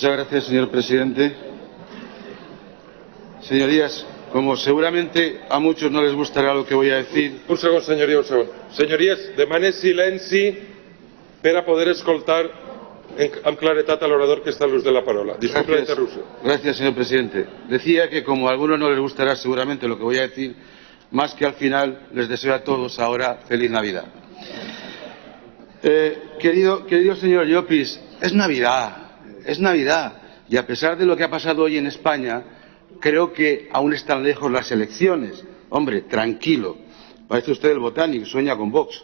Muchas gracias, señor presidente. Señorías, como seguramente a muchos no les gustará lo que voy a decir... Un segon, senyoria, un segon. Senyories, demane silenci per a poder escoltar amb claretat a l'orador que està a l'ús de la paraula. Disculpe la interrupció. Gracias, señor presidente. Decía que como a algunos no les gustará seguramente lo que voy a decir, más que al final les deseo a todos ahora feliz Navidad. Querido señor Llopis, es Navidad, y a pesar de lo que ha pasado hoy en España, creo que aún están lejos las elecciones. Hombre, tranquilo, parece usted el Botánico, sueña con Vox.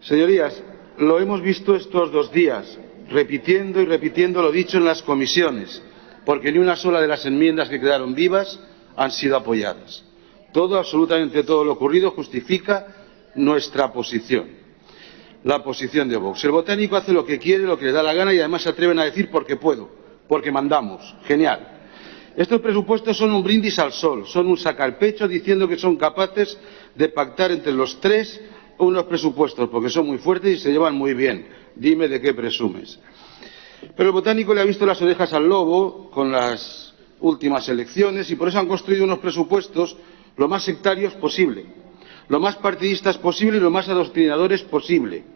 Señorías, lo hemos visto estos 2 días, repitiendo y repitiendo lo dicho en las comisiones, porque ni una sola de las enmiendas que quedaron vivas han sido apoyadas. Todo, absolutamente todo lo ocurrido justifica nuestra posición. La posición de Vox. El Botánico hace lo que quiere, lo que le da la gana y además se atreven a decir porque puedo, porque mandamos. Genial. Estos presupuestos son un brindis al sol, son un sacarpecho diciendo que son capaces de pactar entre los 3 unos presupuestos porque son muy fuertes y se llevan muy bien. Dime de qué presumes. Pero el Botánico le ha visto las orejas al lobo con las últimas elecciones y por eso han construido unos presupuestos lo más sectarios posible, lo más partidistas posible y lo más adoctrinadores posible,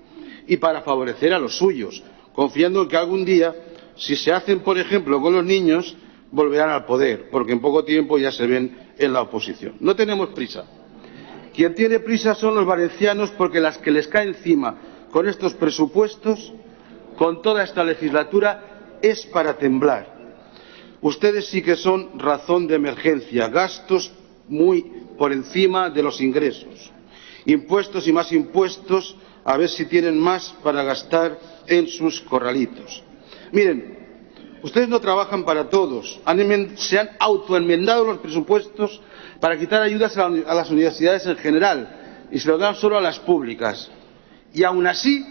y para favorecer a los suyos, confiando en que algún día, si se hacen, por ejemplo, con los niños, volverán al poder, porque en poco tiempo ya se ven en la oposición. No tenemos prisa. Quien tiene prisa son los valencianos, porque las que les cae encima con estos presupuestos, con toda esta legislatura, es para temblar. Ustedes sí que son razón de emergencia, gastos muy por encima de los ingresos, impuestos y más impuestos, a ver si tienen más para gastar en sus corralitos. Miren, ustedes no trabajan para todos, se han autoenmendado los presupuestos para quitar ayudas a las universidades en general y se lo dan solo a las públicas. Y aún así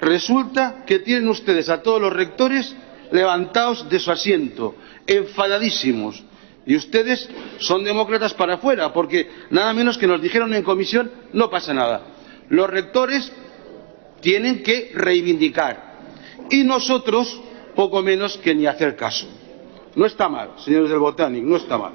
resulta que tienen ustedes a todos los rectores levantados de su asiento, enfadadísimos. Y ustedes son demócratas para afuera, porque nada menos que nos dijeron en comisión no pasa nada. Los rectores tienen que reivindicar y nosotros poco menos que ni hacer caso. No está mal, señores del Botánico, no está mal.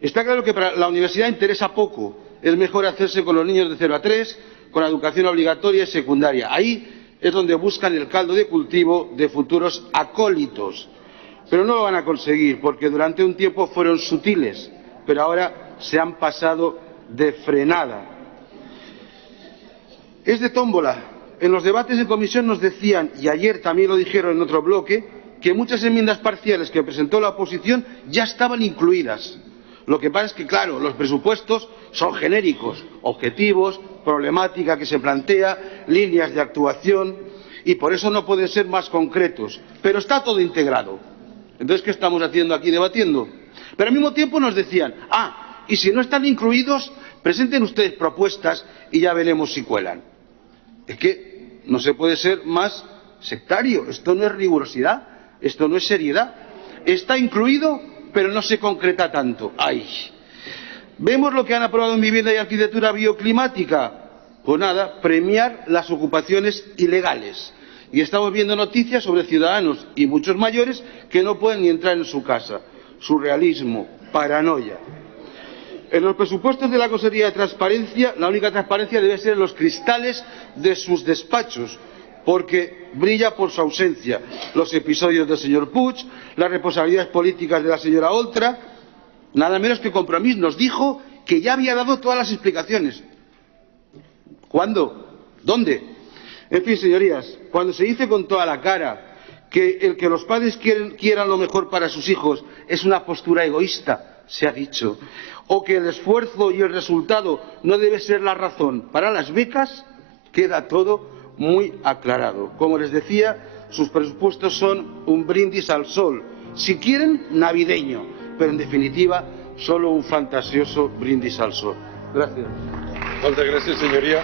Está claro que para la universidad interesa poco. Es mejor hacerse con los niños de 0 a 3, con la educación obligatoria y secundaria. Ahí es donde buscan el caldo de cultivo de futuros acólitos. Pero no lo van a conseguir porque durante un tiempo fueron sutiles, pero ahora se han pasado de frenada. Es de tómbola. En los debates en comisión nos decían, y ayer también lo dijeron en otro bloque, que muchas enmiendas parciales que presentó la oposición ya estaban incluidas. Lo que pasa es que, claro, los presupuestos son genéricos, objetivos, problemática que se plantea, líneas de actuación, y por eso no pueden ser más concretos. Pero está todo integrado. Entonces, ¿qué estamos haciendo aquí debatiendo? Pero al mismo tiempo nos decían, y si no están incluidos, presenten ustedes propuestas y ya veremos si cuelan. Es que no se puede ser más sectario. Esto no es rigurosidad, esto no es seriedad. Está incluido, pero no se concreta tanto. ¡Ay! ¿Vemos lo que han aprobado en vivienda y arquitectura bioclimática? Pues nada, premiar las ocupaciones ilegales. Y estamos viendo noticias sobre ciudadanos y muchos mayores que no pueden ni entrar en su casa. Surrealismo, paranoia. En los presupuestos de la Consejería de Transparencia, la única transparencia debe ser en los cristales de sus despachos, porque brilla por su ausencia. Los episodios del señor Puig, las responsabilidades políticas de la señora Oltra, nada menos que Compromís nos dijo que ya había dado todas las explicaciones. ¿Cuándo? ¿Dónde? En fin, señorías, cuando se dice con toda la cara que el que los padres quieran lo mejor para sus hijos es una postura egoísta, se ha dicho, o que el esfuerzo y el resultado no debe ser la razón para las becas, queda todo muy aclarado. Como les decía, sus presupuestos son un brindis al sol, si quieren navideño, pero en definitiva solo un fantasioso brindis al sol. Gracias. Moltes gràcies, senyoria.